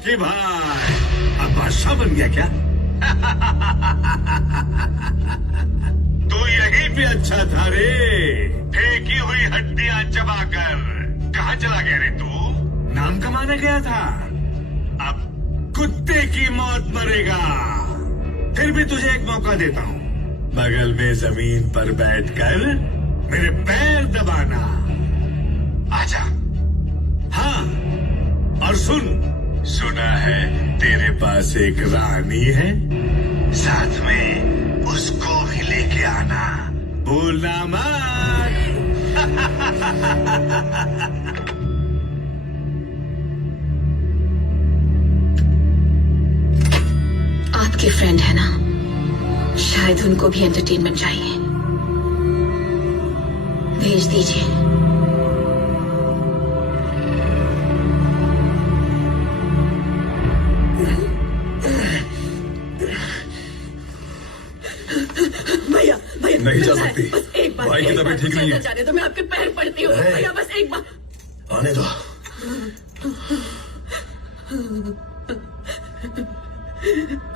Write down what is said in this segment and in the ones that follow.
Rocky भाई, अब बादशाह बन गया क्या? तू यहीं पे अच्छा था रे, फेंकी हुई हड्डियां चबाकर। कहाँ चला गया रे तू? नाम कमाने गया था, अब कुत्ते की मौत मरेगा। फिर भी तुझे एक मौका देता हूँ, बगल में जमीन पर बैठकर मेरे पैर दबाना। आजा। हाँ, और सुना है तेरे पास एक रानी है, साथ में उसको भी लेके आना, भूलना मत। आपके फ्रेंड है ना, शायद उनको भी एंटरटेनमेंट चाहिए, भेज दीजिए। भैया भैया नहीं जा सकती, बस एक बार, भाई की तबीयत ठीक नहीं है। जाने तो मैं आपके पैर पड़ती हूँ भैया, बस एक बार आने दो।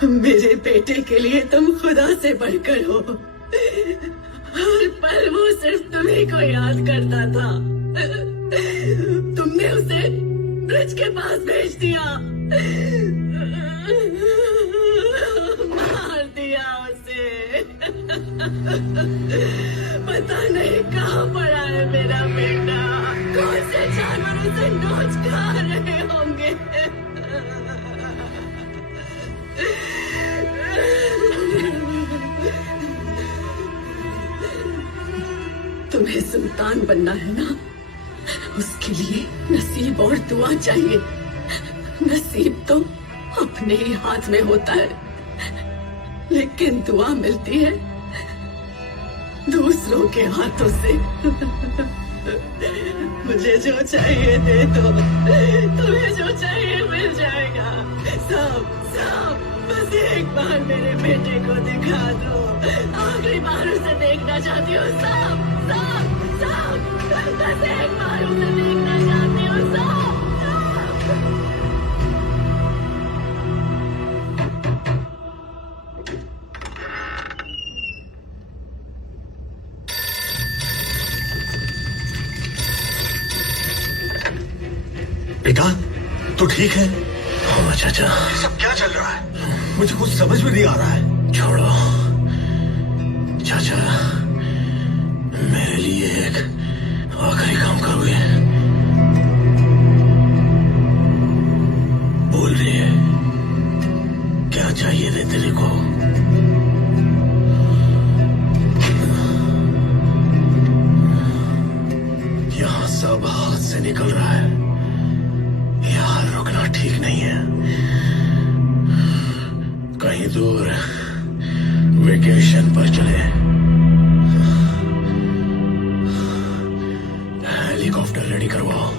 मेरे बेटे के लिए तुम खुदा से बढ़कर हो, हर पल वो सिर्फ तुम्ही को याद करता था। तुमने उसे ब्रिज के पास भेज दिया, मार दिया उसे। पता नहीं कहाँ पड़ा है मेरा बेटा, कौन से जानवर उसे नोच खा रहे होंगे। तुम्हें सुल्तान बनना है ना, उसके लिए नसीब और दुआ चाहिए। नसीब तो अपने ही हाथ में होता है, लेकिन दुआ मिलती है दूसरों के हाथों से। मुझे जो चाहिए दे दो, तुम्हें जो चाहिए मिल जाएगा। सब सब बस एक बार मेरे बेटे को दिखा दो, आखिरी बार उसे देखना चाहती हूँ। सब सब सब बस एक बार उसे देखना चाहती हूँ। सब सब बेटा, तू ठीक है? हाँ चाचा, ये सब क्या चल रहा है? मुझे कुछ समझ में नहीं आ रहा है। छोड़ो चाचा, मेरे लिए एक आखिरी काम करोगे? बोल रही है, क्या चाहिए रे तेरे को? यहाँ सब हाथ से निकल रहा है, यहाँ रुकना ठीक नहीं है। कहीं दूर वेकेशन पर चले, हेलीकॉप्टर रेडी करवाओ।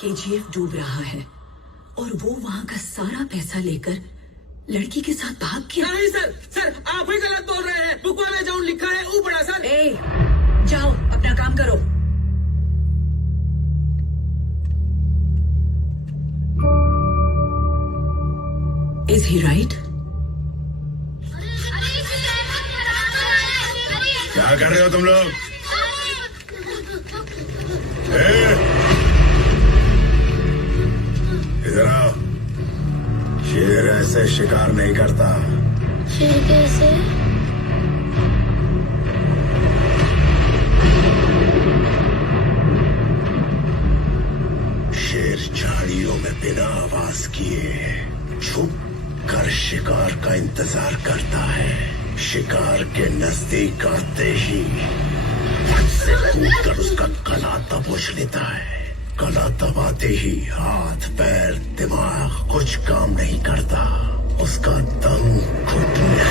केजीएफ डूब रहा है और वो वहाँ का सारा पैसा लेकर लड़की के साथ भाग गया। नहीं सर, सर आप ही गलत बोल रहे हैं। बुक में जो लिखा है वो पढ़ा सर। ए, जाओ अपना काम करो। Is he right? क्या कर रहे हो तुम लोग? इधर आओ। शेर ऐसे शिकार नहीं करता। फिर कैसे? शेर झाड़ियों में बिना आवाज किए छुप कर शिकार का इंतजार करता है। शिकार के नजदीक आते ही फट से कूदकर उसका गला दबोच लेता है। गला दबाते ही हाथ पैर दिमाग कुछ काम नहीं करता। उसका दम घुटने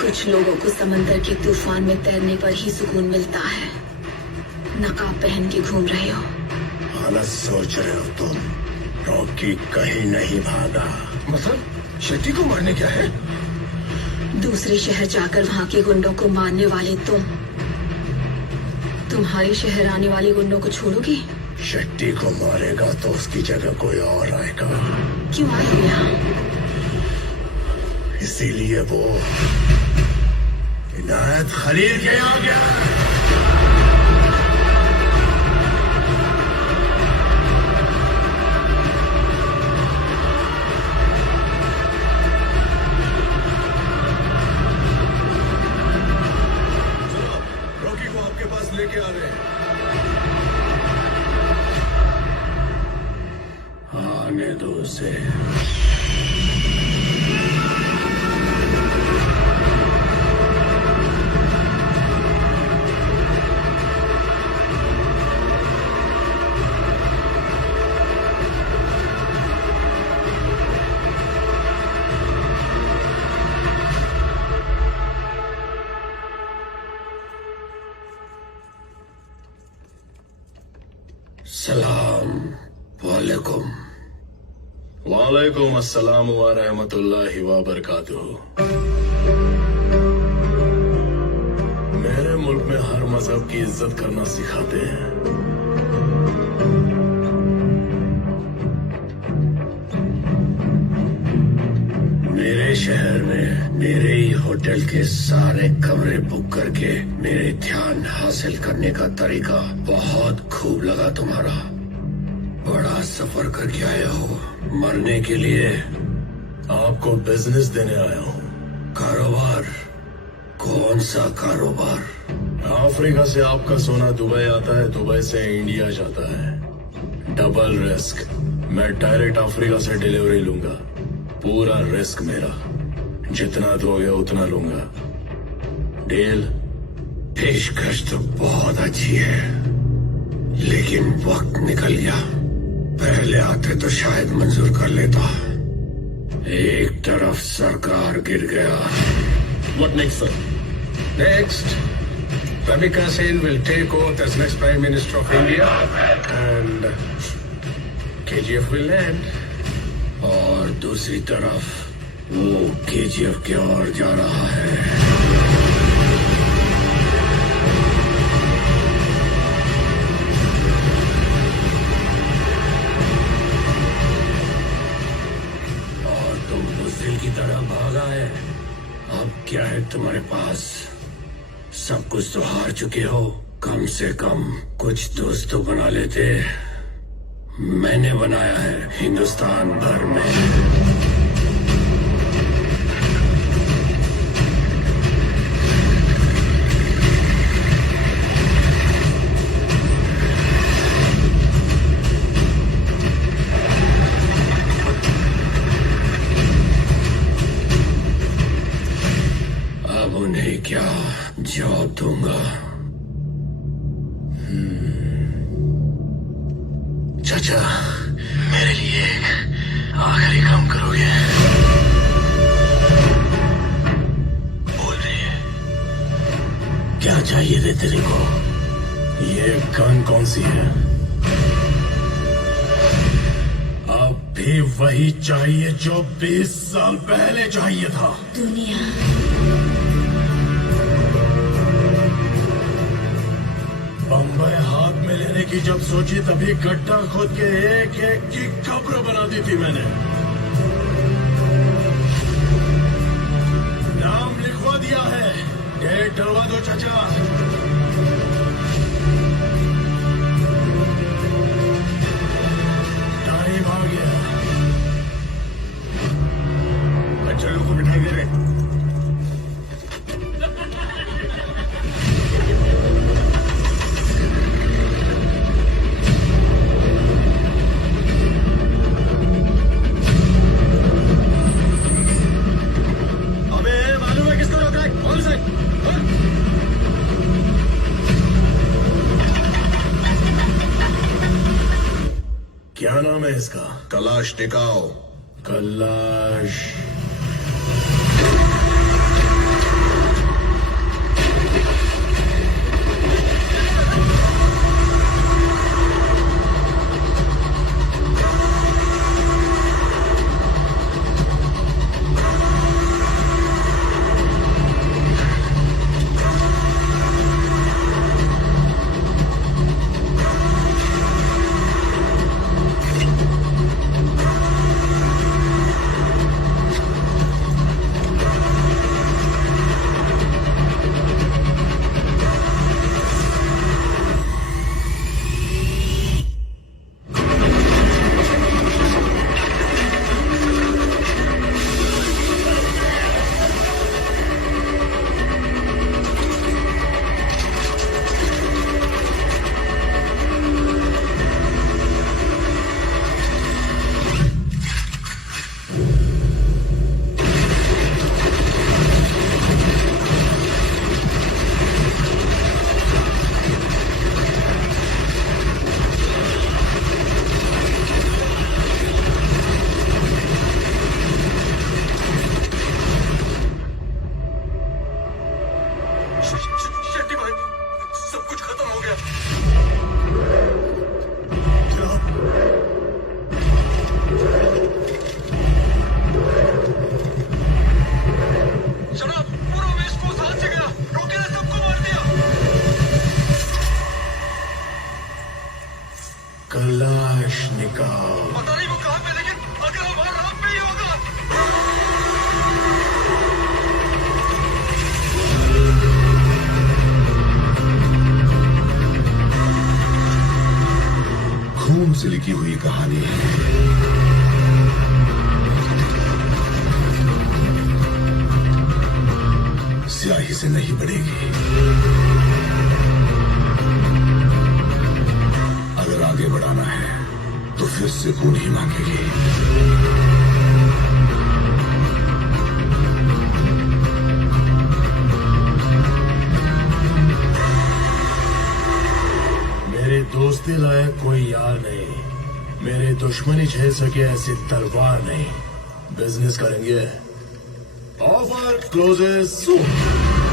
कुछ लोगों को समंदर के तूफान में तैरने पर ही सुकून मिलता है। नकाब पहन के घूम रहे हो। हालत सोच रहे हो तुम। रॉकी कहीं नहीं भागा। मतलब शेट्टी को मारने क्या है? दूसरे शहर जाकर वहाँ के गुंडों को मारने वाले तुम तुम्हारे शहर आने वाले गुंडों को छोड़ोगे? शेट्टी को मारेगा तो उसकी जगह कोई और आएगा। क्यों आए यहाँ? इसीलिए वो इनायत खलील के यहाँ गया। रॉकी को आपके पास लेके आ रहे हैं। आने दो उसे। सलाम वालेकुम। वालेकुम अस्सलाम व रहमतुल्लाहि व बरकातुहू। मेरे मुल्क में हर मजहब की इज्जत करना सिखाते हैं। मेरे शहर में मेरे ही होटल के सारे कमरे बुक करके मेरे ध्यान हासिल करने का तरीका बहुत खूब लगा तुम्हारा। बड़ा सफर करके आया हो। मरने के लिए? आपको बिजनेस देने आया हूँ। कारोबार? कौन सा कारोबार? अफ्रीका से आपका सोना दुबई आता है, दुबई से इंडिया जाता है। Double risk. मैं डायरेक्ट अफ्रीका से डिलीवरी लूंगा। पूरा रिस्क मेरा। जितना दोगे उतना लूंगा। डील? पेशकश तो बहुत अच्छी है, लेकिन वक्त निकल गया। पहले आते तो शायद मंजूर कर लेता। एक तरफ सरकार गिर गया। What next, sir? Next, Ramika Sen will take oath as next Prime Minister of India, and KGF will land. और दूसरी तरफ वो केजीएफ की ओर जा रहा है। और तुम बुज़दिल की तरह भागा है। अब क्या है तुम्हारे पास? सब कुछ तो हार चुके हो। कम से कम कुछ दोस्त तो बना लेते। मैंने बनाया है हिंदुस्तान भर में। अब उन्हें क्या जवाब दूंगा? चाचा, मेरे लिए एक आखिरी काम करोगे? बोल रही है। क्या चाहिए थे तेरे को? ये गन कौन सी है? अब भी वही चाहिए जो 20 साल पहले चाहिए था। दुनिया की जब सोची तभी गड्ढा खोद के एक एक की कब्र बना दी थी मैंने। नाम लिखवा दिया है, गेट डलवा दो चाचा। टाइम आ गया। बच्चों को बिठाई दे रहे। क्या नाम है इसका? कलाश टिकाओ। कलाश। शेट्टी भाई, सब कुछ खत्म हो गया। जनाब, पूरा वेस्ट कोस्ट हाथ से गया। रोके ने सबको मार दिया। कलाश निकाल। पता नहीं वो कहाँ पे, लेकिन अगर हमारा रात में ही होगा। खून से लिखी हुई कहानी है। स्याही से नहीं बढ़ेगी। अगर आगे बढ़ाना है तो फिर से खून ही मांगेगी। मेरे दोस्ती लायक कोई यार नहीं, मेरे दुश्मनी झेल सके ऐसी तलवार नहीं। बिजनेस करेंगे। ऑफर क्लोजेस सून।